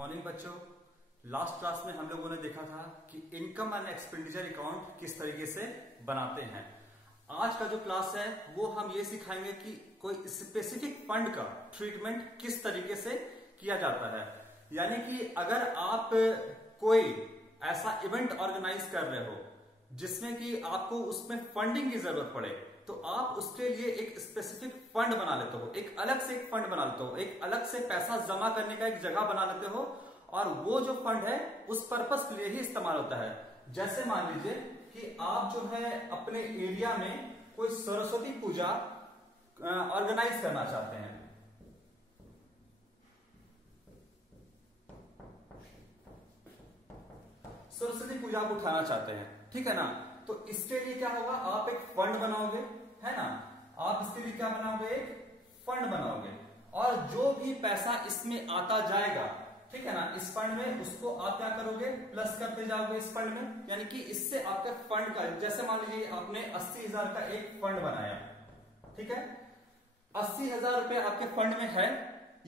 Morning बच्चों। Last class में हम लोगों ने देखा था कि इनकम एंड एक्सपेंडिचर अकाउंट किस तरीके से बनाते हैं। आज का जो क्लास है वो हम ये सिखाएंगे कि कोई स्पेसिफिक फंड का ट्रीटमेंट किस तरीके से किया जाता है। यानी कि अगर आप कोई ऐसा इवेंट ऑर्गेनाइज कर रहे हो जिसमें कि आपको उसमें फंडिंग की जरूरत पड़े, तो आप उसके लिए एक स्पेसिफिक फंड बना लेते हो, एक अलग से एक फंड बना लेते हो, एक अलग से पैसा जमा करने का एक जगह बना लेते हो, और वो जो फंड है उस पर्पस के लिए ही इस्तेमाल होता है। जैसे मान लीजिए कि आप जो है अपने एरिया में कोई सरस्वती पूजा ऑर्गेनाइज करना चाहते हैं। सरस्वती पूजा आप उठाना चाहते हैं, ठीक है ना। तो इसके लिए क्या होगा, आप एक फंड बनाओगे, है ना। आप इसके लिए क्या बनाओगे, एक फंड बनाओगे, और जो भी पैसा इसमें आता जाएगा, ठीक है ना, इस फंड में उसको आप क्या करोगे, प्लस करते जाओगे इस फंड में। यानी कि इससे आपके फंड का, जैसे मान लीजिए आपने 80,000 का एक फंड बनाया, ठीक है, 80,000 रुपए आपके फंड में है।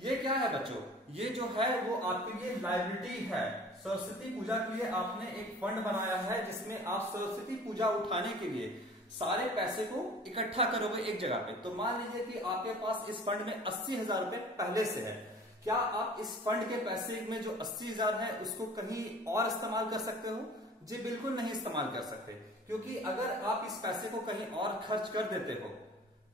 ये क्या है बच्चों, ये जो है वो आपके लिए लायबिलिटी है। सरस्वती पूजा के लिए आपने एक फंड बनाया है जिसमें आप सरस्वती पूजा उठाने के लिए सारे पैसे को इकट्ठा करोगे एक जगह पे। तो मान लीजिए कि आपके पास इस फंड में 80,000 रुपए पहले से है। क्या आप इस फंड के पैसे में जो 80,000 है उसको कहीं और इस्तेमाल कर सकते हो? जी बिल्कुल नहीं इस्तेमाल कर सकते, क्योंकि अगर आप इस पैसे को कहीं और खर्च कर देते हो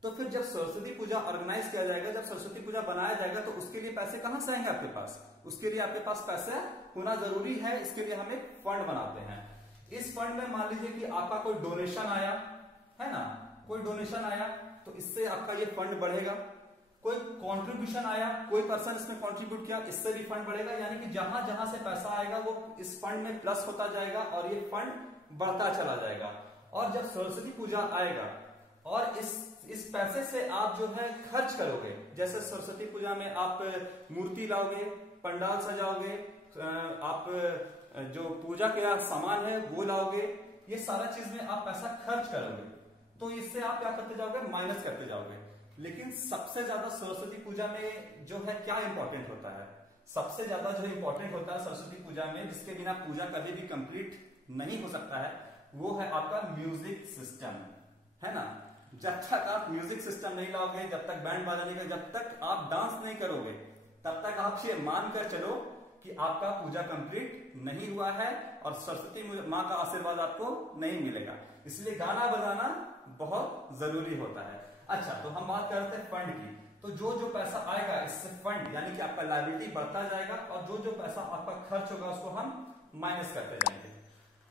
तो फिर जब सरस्वती पूजा ऑर्गेनाइज किया जाएगा, जब सरस्वती पूजा बनाया जाएगा, तो उसके लिए पैसे कहां से आएंगे आपके पास? उसके लिए आपके पास पैसा होना जरूरी है। इसके लिए हम एक फंड बनाते हैं। इस फंड में मान लीजिए कि आपका कोई डोनेशन आया, है ना, कोई डोनेशन आया तो इससे आपका ये फंड बढ़ेगा। कोई कंट्रीब्यूशन आया, कोई पर्सन इसमें कंट्रीब्यूट किया, इससे भी फंड बढ़ेगा। यानी कि जहां जहां से पैसा आएगा वो इस फंड में प्लस होता जाएगा और ये फंड बढ़ता चला जाएगा। और जब सरस्वती पूजा आएगा और इस पैसे से आप जो है खर्च करोगे, जैसे सरस्वती पूजा में आप मूर्ति लाओगे, पंडाल सजाओगे, आप जो पूजा के सामान है वो लाओगे, ये सारा चीज में आप पैसा खर्च करोगे, तो इससे आप क्या करते जाओगे, माइनस करते जाओगे। लेकिन सबसे ज्यादा सरस्वती पूजा में जो है क्या इंपॉर्टेंट होता है, सबसे ज्यादा जो इंपॉर्टेंट होता है सरस्वती पूजा में, जिसके बिना पूजा कभी भी कंप्लीट नहीं हो सकता है, वो है आपका म्यूजिक सिस्टम, है ना। जब तक आप म्यूजिक सिस्टम नहीं लाओगे, जब तक बैंड बाजा नहीं करोगे, जब तक आप डांस नहीं करोगे, तब तक आप ये मानकर चलो कि आपका पूजा कंप्लीट नहीं हुआ है और सरस्वती माँ का आशीर्वाद आपको नहीं मिलेगा। इसलिए गाना बजाना बहुत जरूरी होता है। अच्छा, तो हम बात करते हैं फंड की। तो जो जो पैसा आएगा इससे फंड, यानी कि आपका लायबिलिटी बढ़ता जाएगा, और जो जो पैसा आपका खर्च होगा उसको हम माइनस करते जाएंगे।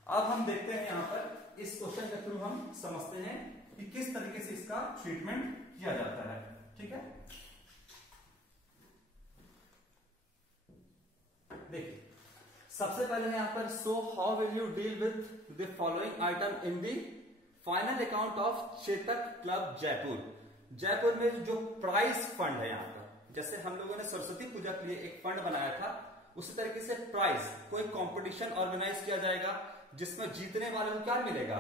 अब हम देखते हैं यहाँ पर इस क्वेश्चन के थ्रू हम समझते हैं कि किस तरीके से इसका ट्रीटमेंट किया जाता है, ठीक है। देखिए, सबसे पहले यहां पर so how will you deal with the following item in the final account of Chetak club Jaipur. Jaipur में जो प्राइज फंड है, यहां पर जैसे हम लोगों ने सरस्वती पूजा के लिए एक फंड बनाया था, उसी तरीके से प्राइज, कोई कंपटीशन ऑर्गेनाइज किया जाएगा जिसमें जीतने वाले को क्या मिलेगा,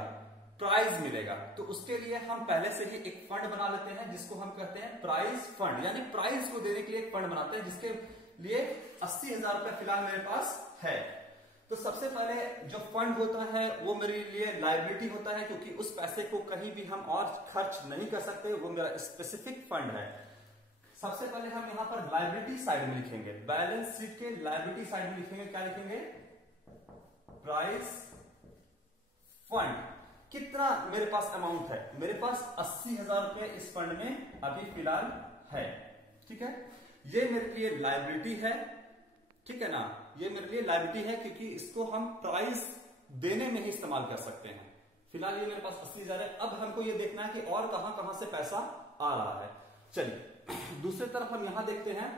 प्राइज मिलेगा। तो उसके लिए हम पहले से ही एक फंड बना लेते हैं जिसको हम कहते हैं प्राइज फंड। यानी प्राइज को देने के लिए एक फंड बनाते हैं जिसके लिए 80,000 रुपए फिलहाल मेरे पास है। तो सबसे पहले जो फंड होता है वो मेरे लिए लायबिलिटी होता है, क्योंकि उस पैसे को कहीं भी हम और खर्च नहीं कर सकते, वो मेरा स्पेसिफिक फंड है। सबसे पहले हम यहां पर लायबिलिटी साइड में लिखेंगे, बैलेंस शीट के लायबिलिटी साइड में लिखेंगे, क्या लिखेंगे, प्राइज फंड। कितना मेरे पास अमाउंट है, मेरे पास 80,000 रुपए इस फंड में अभी फिलहाल है, ठीक है। ये मेरे लिए लायबिलिटी है, ठीक है ना, ये मेरे लिए लायबिलिटी है क्योंकि इसको हम प्राइस देने में ही इस्तेमाल कर सकते हैं। फिलहाल ये मेरे पास 80,000 है। अब हमको ये देखना है कि और कहां कहां से पैसा आ रहा है। चलिए दूसरी तरफ हम यहां देखते हैं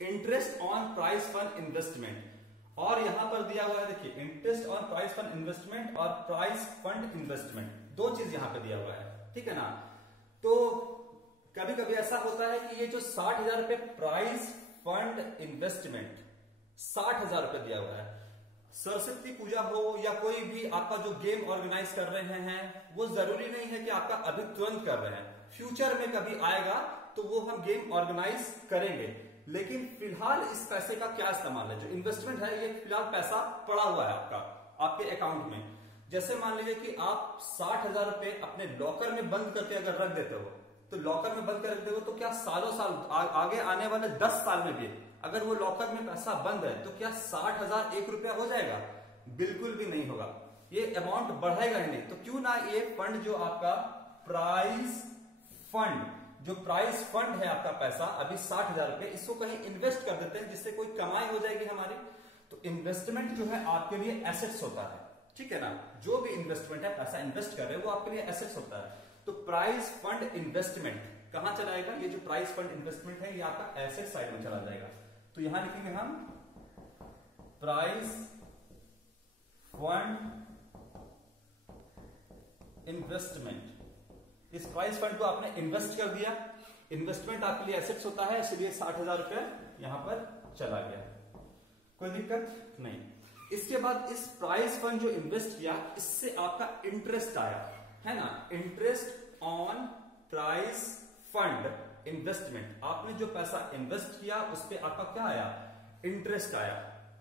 interest on price fund investment, और यहां पर दिया हुआ है, देखिए, interest on price fund investment और प्राइस फंड इन्वेस्टमेंट, दो चीज यहां पे दिया हुआ है, ठीक है ना। तो कभी कभी ऐसा होता है कि ये जो 60,000 रुपए प्राइस फंड इन्वेस्टमेंट, 60,000 रुपए दिया हुआ है, सरस्वती पूजा हो या कोई भी आपका जो गेम ऑर्गेनाइज कर रहे हैं, वो जरूरी नहीं है कि आपका अभी तुरंत कर रहे हैं, फ्यूचर में कभी आएगा तो वो हम गेम ऑर्गेनाइज करेंगे। लेकिन फिलहाल इस पैसे का क्या इस्तेमाल है, जो इन्वेस्टमेंट है ये फिलहाल पैसा पड़ा हुआ है आपका आपके अकाउंट में। जैसे मान लीजिए कि आप 60,000 रुपए अपने लॉकर में बंद करके अगर रख देते हो, तो लॉकर में बंद कर देते हो तो क्या सालों साल आगे आने वाले 10 साल में भी अगर वो लॉकर में पैसा बंद है तो क्या 60,000 1 रुपया हो जाएगा? बिल्कुल भी नहीं होगा, ये अमाउंट बढ़ेगा ही नहीं। तो क्यों ना ये फंड जो आपका प्राइज फंड, जो प्राइज फंड है आपका पैसा अभी 60,000 रुपए, इसको कहीं इन्वेस्ट कर देते हैं जिससे कोई कमाई हो जाएगी हमारी। तो इन्वेस्टमेंट जो है आपके लिए एसेट्स होता है, ठीक है ना। जो भी इन्वेस्टमेंट है, पैसा इन्वेस्ट कर रहे हैं वो आपके लिए एसेट्स होता है। तो प्राइज फंड इन्वेस्टमेंट कहां चला जाएगा? ये जो प्राइज फंड इन्वेस्टमेंट है ये आपका एसेट साइड में चला जाएगा। तो यहां लिखेंगे हम प्राइज फंड इन्वेस्टमेंट। इस प्राइज फंड को आपने इन्वेस्ट कर दिया, इन्वेस्टमेंट आपके लिए एसेट्स होता है, इसलिए 60,000 रुपए यहां पर चला गया, कोई दिक्कत नहीं। इसके बाद इस प्राइज फंड जो इन्वेस्ट किया इससे आपका इंटरेस्ट आया, है ना। Interest on prize fund investment, आपने जो पैसा इन्वेस्ट किया उस पर आपका क्या आया? इंटरेस्ट आया,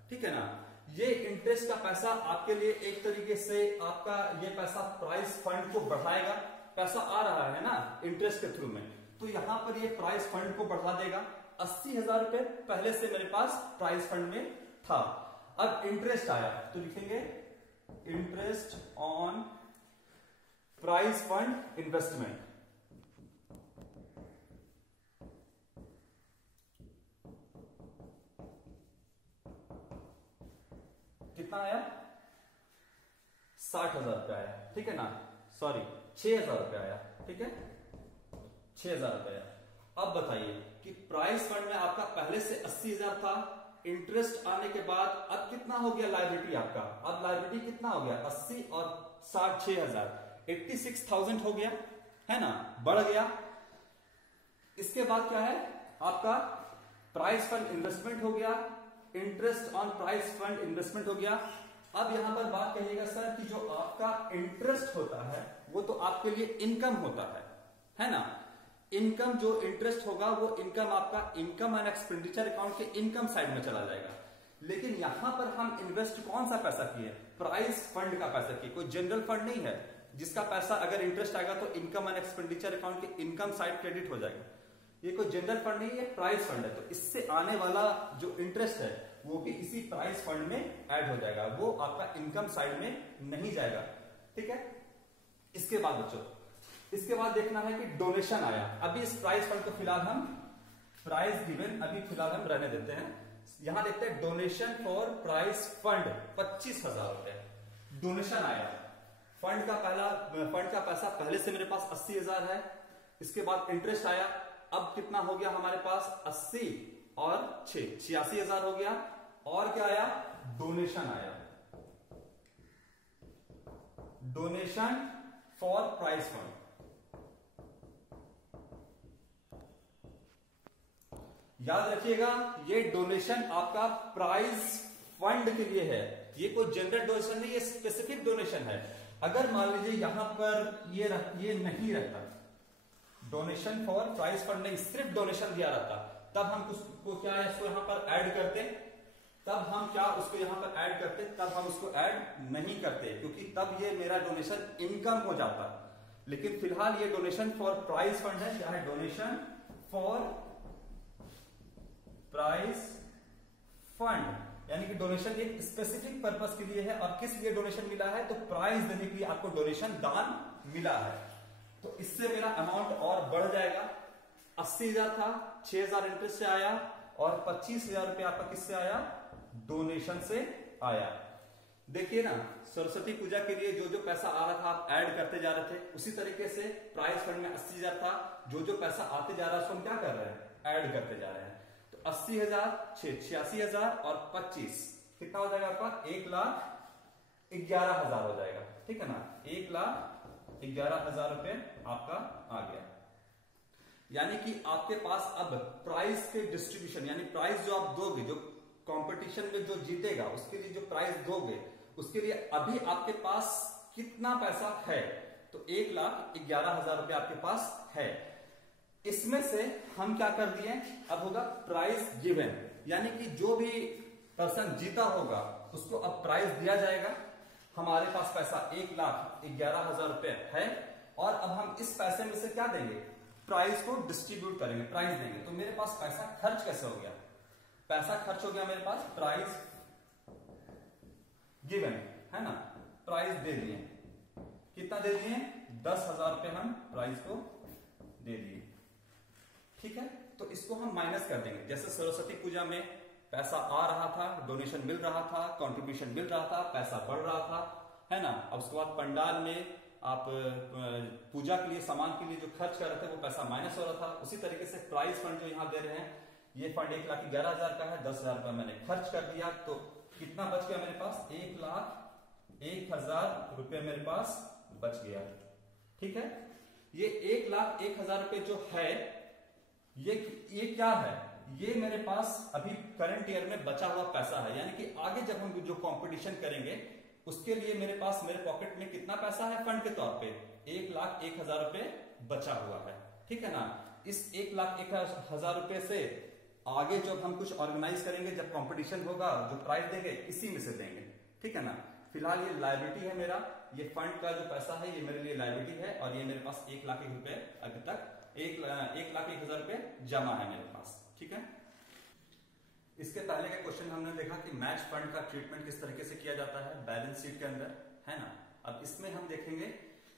ठीक है ना। ये इंटरेस्ट का पैसा आपके लिए एक तरीके से आपका ये पैसा प्राइज फंड को बढ़ाएगा। पैसा आ रहा है ना इंटरेस्ट के थ्रू में, तो यहां पर ये प्राइज फंड को बढ़ा देगा। 80,000 रुपए पहले से मेरे पास प्राइज फंड में था, अब इंटरेस्ट आया तो लिखेंगे interest on prize fund investment. कितना आया? 60,000 रुपया आया, ठीक है ना। सॉरी 6,000 रुपया आया, ठीक है, 6,000 रुपया। अब बताइए कि प्राइज फंड में आपका पहले से 80,000 था, इंटरेस्ट आने के बाद अब कितना हो गया लायबिलिटी आपका? अब लायबिलिटी कितना हो गया? 80 और 60 6,000 86,000 हो गया, है ना, बढ़ गया। इसके बाद क्या है आपका? प्राइज फंड इन्वेस्टमेंट हो गया, interest on prize fund investment हो गया। अब यहां पर बात कहिएगा सर कि जो आपका इंटरेस्ट होता है वो तो आपके लिए इनकम होता है ना। इनकम जो इंटरेस्ट होगा वो इनकम आपका इनकम एंड एक्सपेंडिचर अकाउंट के इनकम साइड में चला जाएगा। लेकिन यहां पर हम इन्वेस्ट कौन सा पैसा किए? प्राइज फंड का पैसा किए, कोई जनरल फंड नहीं है जिसका पैसा अगर इंटरेस्ट आएगा तो इनकम एंड एक्सपेंडिचर अकाउंट के इनकम साइड क्रेडिट हो जाएगा। ये कोई जनरल फंड नहीं है, प्राइज फंड है। तो इससे आने वाला जो इंटरेस्ट है वो भी इसी प्राइज फंड में ऐड हो जाएगा, वो आपका इनकम साइड में नहीं जाएगा, ठीक है। इसके बाद बच्चों, इसके बाद देखना है कि डोनेशन आया। अभी इस प्राइज फंड को फिलहाल हम प्राइज गिवन अभी फिलहाल हम रहने देते हैं। यहां देखते हैं डोनेशन फॉर प्राइज फंड 25,000 रुपए डोनेशन आया। फंड का पैसा पहले से मेरे पास 80,000 है, इसके बाद इंटरेस्ट आया, अब कितना हो गया हमारे पास? 80 और 6 86,000 हो गया। और क्या आया? डोनेशन आया, डोनेशन फॉर प्राइज फंड। याद रखिएगा ये डोनेशन आपका प्राइज फंड के लिए है, ये कोई जनरल डोनेशन नहीं, ये स्पेसिफिक डोनेशन है। अगर मान लीजिए यहां पर ये नहीं रहता, डोनेशन फॉर प्राइज फंड नहीं, सिर्फ डोनेशन दिया रहता, तब हम उसको क्या है इसको यहां पर ऐड करते, तब हम क्या उसको यहां पर ऐड करते, तब हम उसको ऐड नहीं करते क्योंकि तब ये मेरा डोनेशन इनकम हो जाता। लेकिन फिलहाल ये डोनेशन फॉर प्राइज फंड है। क्या है? डोनेशन फॉर प्राइज फंड, यानी कि डोनेशन एक स्पेसिफिक पर्पस के लिए है। और किस लिए डोनेशन मिला है? तो प्राइज देने के लिए आपको डोनेशन दान मिला है। तो इससे मेरा अमाउंट और बढ़ जाएगा। 80,000 था, 6,000 इंटरेस्ट से आया और 25,000 रुपया आपका किससे आया? डोनेशन से आया। देखिए ना, सरस्वती पूजा के लिए जो जो पैसा आ रहा था आप ऐड करते जा रहे थे, उसी तरीके से प्राइज फंड में 80,000 था, जो जो पैसा आते जा रहा है उसको हम क्या कर रहे हैं? ऐड करते जा रहे हैं। तो 80,000 86,000 और 25 कितना हो जाएगा आपका? 1,11,000 हो जाएगा, ठीक है ना। 1,11,000 रुपए आपका आ गया। यानी कि आपके पास अब प्राइज के डिस्ट्रीब्यूशन, यानी प्राइज जो आप दोगे, जो कंपटीशन में जो जीतेगा उसके लिए जो प्राइज दोगे, उसके लिए अभी आपके पास कितना पैसा है? तो 1,11,000 रुपए आपके पास है। इसमें से हम क्या कर दिए, अब होगा प्राइज गिवन, यानी कि जो भी पर्सन जीता होगा उसको अब प्राइज दिया जाएगा। हमारे पास पैसा 1,11,000 रुपए है और अब हम इस पैसे में से क्या देंगे, प्राइज को डिस्ट्रीब्यूट करेंगे, प्राइज देंगे। तो मेरे पास पैसा खर्च कैसे हो गया, पैसा खर्च हो गया मेरे पास, प्राइज गिवन है ना, प्राइज दे दिए, कितना दे दिए, 10,000 रुपए हम प्राइज को दे दिए। ठीक है, तो इसको हम माइनस कर देंगे। जैसे सरस्वती पूजा में पैसा आ रहा था, डोनेशन मिल रहा था, कंट्रीब्यूशन मिल रहा था, पैसा बढ़ रहा था, है ना। अब उसके बाद पंडाल में आप पूजा के लिए, सामान के लिए जो खर्च कर रहे थे वो पैसा माइनस हो रहा था। उसी तरीके से प्राइज फंड जो यहां दे रहे हैं, ये फंड 1,11,000 का है, 10,000 रुपया मैंने खर्च कर दिया, तो कितना बच गया मेरे पास, 1,01,000 रुपये मेरे पास बच गया। ठीक है, ये 1,01,000 रुपये जो है ये क्या है, ये मेरे पास अभी करंट ईयर में बचा हुआ पैसा है, यानी कि आगे जब हम जो कंपटीशन करेंगे उसके लिए मेरे पास, मेरे पॉकेट में कितना पैसा है फंड के तौर पे, 1,01,000 रुपए बचा हुआ है। ठीक है ना, इस 1,01,000 रुपए से आगे जब हम कुछ ऑर्गेनाइज करेंगे, जब कंपटीशन होगा, जो प्राइज देंगे इसी में से देंगे। ठीक है ना, फिलहाल ये लायबिलिटी है मेरा, ये फंड का जो पैसा है ये मेरे लिए लायबिलिटी है, और ये मेरे पास 1,01,000 रुपए अभी तक 1,01,000 रुपए जमा है मेरे पास। ठीक है, इसके पहले के क्वेश्चन हमने देखा कि मैच फंड का ट्रीटमेंट किस तरीके से किया जाता है बैलेंस शीट के अंदर, है ना। अब इसमें हम देखेंगे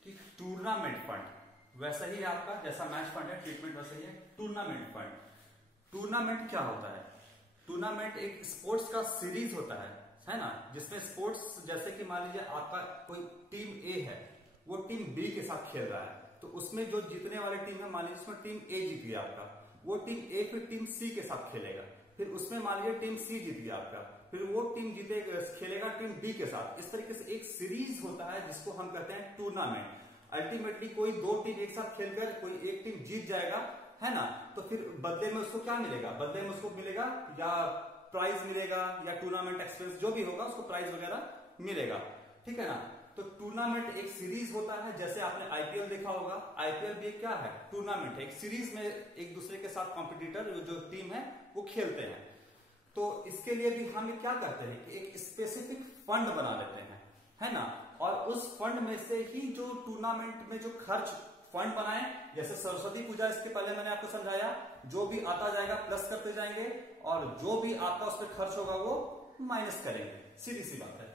कि टूर्नामेंट फंड वैसा ही है आपका, जैसा मैच फंड है ट्रीटमेंट वैसा ही है। टूर्नामेंट फंड, टूर्नामेंट क्या होता है, टूर्नामेंट एक स्पोर्ट्स का सीरीज होता है ना, जिसमें स्पोर्ट्स, जैसे कि मान लीजिए आपका कोई टीम ए है, वो टीम बी के साथ खेल रहा है, तो उसमें जो जीतने वाली टीम है, मान लीजिए उसमें टीम ए जीत गया आपका, वो टीम ए फिर टीम सी के साथ खेलेगा, फिर उसमें मान लीजिए टीम सी जीत गया आपका, फिर वो टीम जीतेगा, खेलेगा टीम डी के साथ। इस तरीके से एक सीरीज होता है जिसको हम कहते हैं टूर्नामेंट। अल्टीमेटली कोई दो टीम एक साथ खेलकर कोई एक टीम जीत जाएगा, है ना, तो फिर बदले में उसको क्या मिलेगा, बदले में उसको मिलेगा या प्राइज मिलेगा या टूर्नामेंट एक्सपेंस जो भी होगा उसको प्राइज वगैरह मिलेगा। ठीक है ना, तो टूर्नामेंट एक सीरीज होता है, जैसे आपने आईपीएल देखा होगा, आईपीएल भी क्या है, टूर्नामेंट है, एक सीरीज में एक दूसरे के साथ कॉम्पिटिटर जो टीम है वो खेलते हैं। तो इसके लिए भी हम क्या करते हैं कि एक स्पेसिफिक फंड बना लेते हैं, है ना, और उस फंड में से ही जो टूर्नामेंट में जो खर्च फंड बनाए, जैसे सरस्वती पूजा, इसके पहले मैंने आपको समझाया, जो भी आता जाएगा प्लस करते जाएंगे और जो भी आपका उस पर खर्च होगा वो माइनस करेंगे, सीधी सी बात है।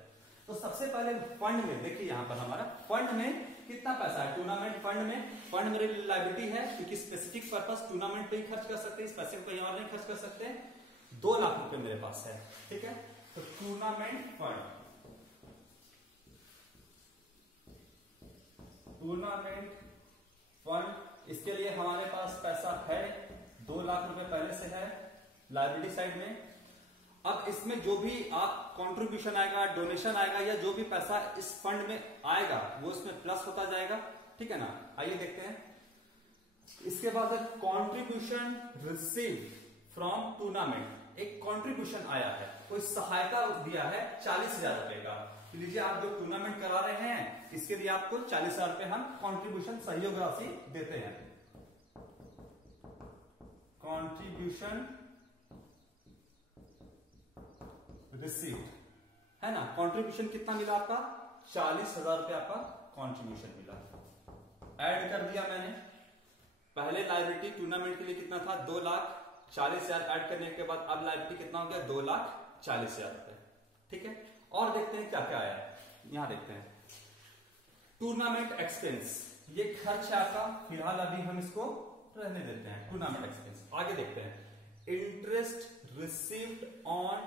तो सबसे पहले फंड में देखिए, यहां पर हमारा फंड में कितना पैसा है, टूर्नामेंट फंड में, फंड मेरे लिए लायबिलिटी है क्योंकि स्पेसिफिक पर्पस टूर्नामेंट पे ही खर्च कर सकते हैं, इस पैसे को कहीं और नहीं खर्च कर सकते। 2 लाख रुपए मेरे पास है। ठीक है, तो टूर्नामेंट फंड, टूर्नामेंट फंड, इसके लिए हमारे पास पैसा है 2 लाख रुपए पहले से है लायबिलिटी साइड में। अब इसमें जो भी आप कंट्रीब्यूशन आएगा, डोनेशन आएगा, या जो भी पैसा इस फंड में आएगा वो इसमें प्लस होता जाएगा। ठीक है ना, आइए देखते हैं। इसके बाद कंट्रीब्यूशन रिसीव्ड फ्रॉम टूर्नामेंट, एक कंट्रीब्यूशन आया है, कोई सहायता दिया है 40,000 रुपए का। लीजिए आप जो टूर्नामेंट करा रहे हैं इसके लिए आपको 40,000 रुपए हम कंट्रीब्यूशन सहयोग राशि देते हैं। कंट्रीब्यूशन रिसीव्ड, है ना, कंट्रीब्यूशन कितना मिला आपका, 40,000 रुपए आपका कंट्रीब्यूशन मिला। ऐड कर दिया मैंने, पहले लायबिलिटी टूर्नामेंट के लिए कितना था, 2,40,000, ऐड करने के बाद अब लायबिलिटी कितना हो गया, 2,40,000 रुपए। ठीक है, और देखते हैं क्या क्या आया है, यहां देखते हैं। टूर्नामेंट एक्सपेंस, ये खर्च है आपका, फिलहाल अभी हम इसको रहने देते हैं, टूर्नामेंट एक्सपेंस। आगे देखते हैं, interest received on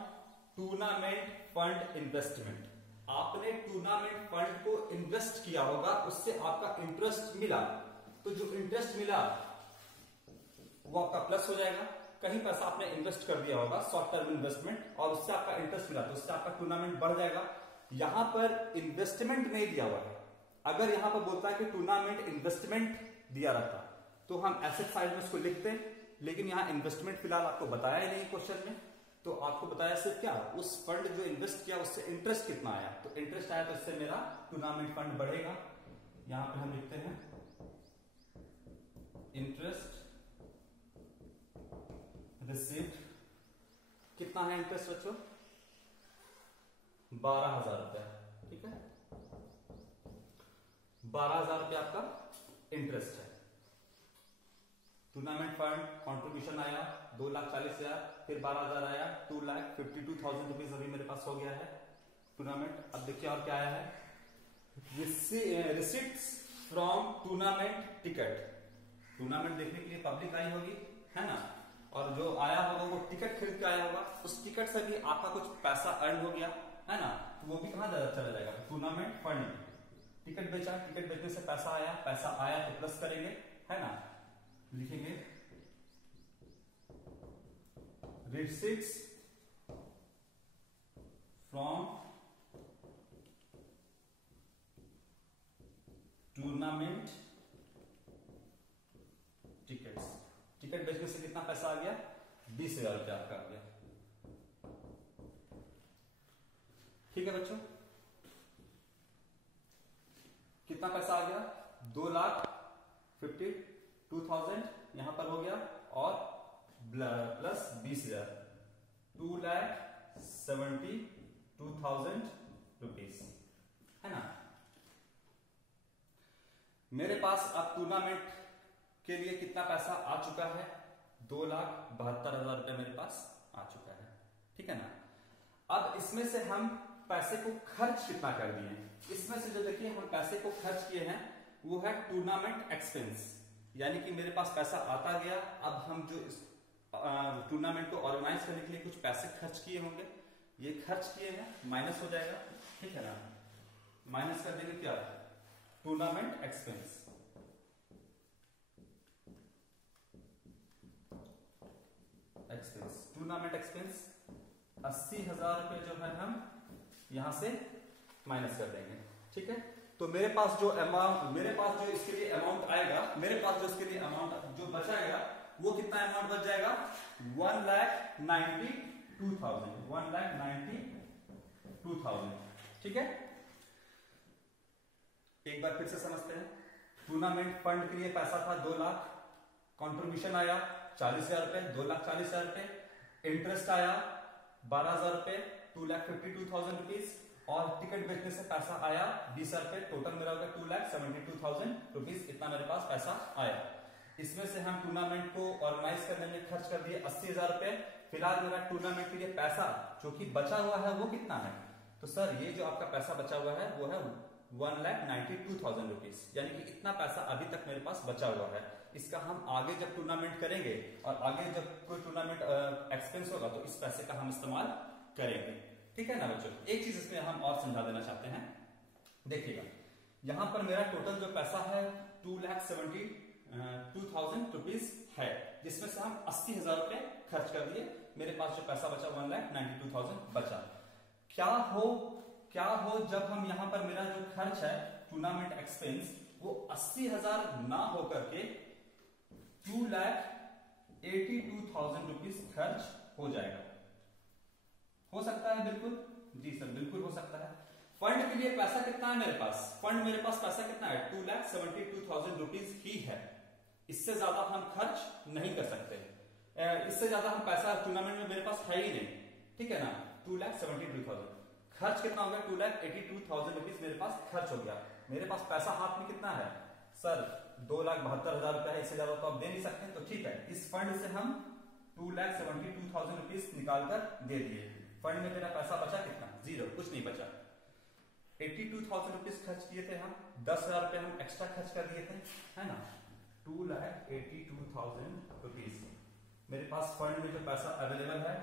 tournament fund investment, आपने टूर्नामेंट फंड को इन्वेस्ट किया होगा, उससे आपका इंटरेस्ट मिला, तो जो इंटरेस्ट मिला वो आपका प्लस हो जाएगा। कहीं पैसा आपने इन्वेस्ट कर दिया होगा, शॉर्ट टर्म इन्वेस्टमेंट, और उससे आपका इंटरेस्ट मिला, तो उससे आपका टूर्नामेंट बढ़ जाएगा। यहां पर इन्वेस्टमेंट नहीं दिया हुआ है, अगर यहां पर बोलता है कि टूर्नामेंट इन्वेस्टमेंट दिया रहता तो हम एसेट साइड में उसको लिखते, लेकिन यहां इन्वेस्टमेंट फिलहाल आपको बताया ही नहीं क्वेश्चन में, तो आपको बताया सिर्फ क्या, उस फंड जो इन्वेस्ट किया उससे इंटरेस्ट कितना आया, तो इंटरेस्ट आया तो इससे मेरा टूर्नामेंट फंड बढ़ेगा। यहां पे हम लिखते हैं इंटरेस्ट रिसिप्ट कितना है इंटरेस्ट बच्चों? 12,000 रुपया। ठीक है, 12,000 रुपया आपका इंटरेस्ट है। टूर्नामेंट फंड कंट्रीब्यूशन आया 2,40,000, फिर 12,000 आया 2,52,000 रुपीज अभी मेरे पास हो गया है टूर्नामेंट। अब देखिए और क्या आया है, receipts from tournament ticket. Tournament देखने के लिए पब्लिक आई होगी, है ना, और जो आया होगा वो टिकट खरीद के आया होगा, उस टिकट से भी आपका कुछ पैसा अर्न हो गया, है ना, तो वो भी कहां चला जाएगा? टूर्नामेंट फंड में। टिकट बेचा, टिकट बेचने से पैसा आया तो प्लस करेंगे, है ना, लिखेंगे receipts from tournament tickets. Ticket बेचने से कितना पैसा आ गया? 20,000 रुपया आपका आ गया। ठीक है बच्चों, कितना पैसा आ गया? 2,52,000 यहां पर हो गया, और प्लस 20,000, 2,72,000 रुपीज, है ना। मेरे पास अब टूर्नामेंट के लिए कितना पैसा आ चुका है? 2,72,000 रुपए मेरे पास आ चुका है। ठीक है ना। अब इसमें से हम पैसे को खर्च कितना कर दिए? इसमें से जो देखिए हम पैसे को खर्च किए हैं वो है टूर्नामेंट एक्सपेंस, यानी कि मेरे पास पैसा आता गया। अब हम जो इस टूर्नामेंट को ऑर्गेनाइज करने के लिए कुछ पैसे खर्च किए होंगे, ये खर्च किए हैं, माइनस हो जाएगा। ठीक है ना, माइनस कर देंगे क्या? Tournament expense. टूर्नामेंट एक्सपेंस 80,000 रुपए जो है हम यहां से माइनस कर देंगे। ठीक है, तो मेरे पास जो इसके लिए अमाउंट आएगा, मेरे पास जो इसके लिए अमाउंट जो बचाएगा वो कितना अमाउंट बच जाएगा? 1,92,000। ठीक है, एक बार फिर से समझते हैं। टूर्नामेंट फंड के लिए पैसा था 2 लाख, कंट्रीब्यूशन आया 40,000 रुपए, 2,40,000 रुपए, इंटरेस्ट आया 12,000 रुपए, 2,52,000 रुपीज, और टिकट बेचने से पैसा आया 20,000 रुपए। टोटल मेरा होगा 2,72,000 रुपीज। इतना मेरे पास पैसा आया। इसमें से हम टूर्नामेंट को ऑर्गेनाइज करने में खर्च कर दिए 80,000 रुपए। फिलहाल मेरा टूर्नामेंट के लिए पैसा जो कि बचा हुआ है वो कितना है? तो सर ये जो आपका पैसा बचा हुआ है वो है 1,92,000 रुपीज, यानी कि इतना पैसा अभी तक मेरे पास बचा हुआ है। इसका हम आगे जब टूर्नामेंट करेंगे और आगे जब कोई टूर्नामेंट एक्सपेंस होगा तो इस पैसे का हम इस्तेमाल करेंगे। ठीक है ना बच्चों। एक चीज इसमें हम और समझा देना चाहते हैं, देखिएगा यहां पर मेरा टोटल जो पैसा है 2,72,000 रुपीज है, जिसमें से हम 80,000 रुपए खर्च कर दिए। मेरे पास जो पैसा बचा 1,92,000 बचा। क्या हो जब हम यहां पर मेरा जो खर्च है टूर्नामेंट एक्सपेंस वो 80,000 ना होकर के 2,82,000 रुपीज खर्च हो जाएगा। हो सकता है? बिल्कुल जी सर, बिल्कुल हो सकता है। फंड के लिए पैसा कितना है मेरे पास? फंड मेरे पास पैसा कितना है? 2,72,000 रुपीज ही है। इससे ज्यादा हम खर्च नहीं कर सकते। इससे ज्यादा हम पैसा टूर्नामेंट में मेरे पास है ही नहीं। ठीक है ना, 2,72,000। खर्च कितना हो गया? 2,82,000 रुपीज मेरे पास खर्च हो गया। मेरे पास पैसा हाथ में कितना है सर? 2,72,000 रुपया है, इससे ज्यादा तो आप दे नहीं सकते। तो ठीक है, इस फंड से हम 2,72,000 रुपीज निकालकर दे दिए। फंड में मेरा पैसा बचा कितना? 0, कुछ नहीं बचा। 82,000 रुपीज खर्च किए थे हम, 10,000 रुपए हम एक्स्ट्रा खर्च कर दिए थे, है ना। 2,82,000 रुपीज मेरे पास फंड में जो पैसा अवेलेबल है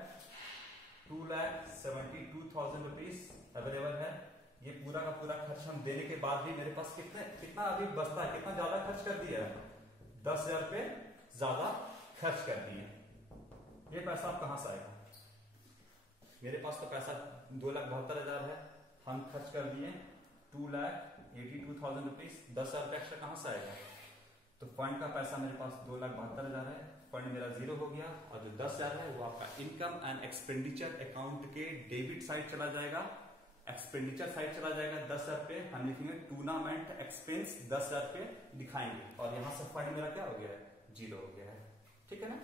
2,72,000 रुपीज अवेलेबल है। ये पूरा का पूरा खर्च हम देने के बाद भी मेरे पास कितना अभी बचता है? कितना ज्यादा खर्च कर दिया? 10,000 रुपए ज्यादा खर्च कर दिए। ये पैसा आप कहां से आएगा? मेरे पास तो पैसा 2,72,000 है, हम खर्च कर दिए 2,82,000 रुपीज। 10,000 रुपए एक्स्ट्रा कहां से आएगा? तो फंड का पैसा मेरे पास 2,72,000 है, फंड मेरा 0 हो गया, और जो 10,000 है वो आपका इनकम एंड एक्सपेंडिचर अकाउंट के डेबिट साइड चला जाएगा, एक्सपेंडिचर साइड चला जाएगा। 10,000 रुपए हम लिखेंगे टूर्नामेंट एक्सपेंस 10,000 रुपए दिखाएंगे, और यहां से फंड मेरा क्या हो गया है? 0 हो गया है। ठीक है ना।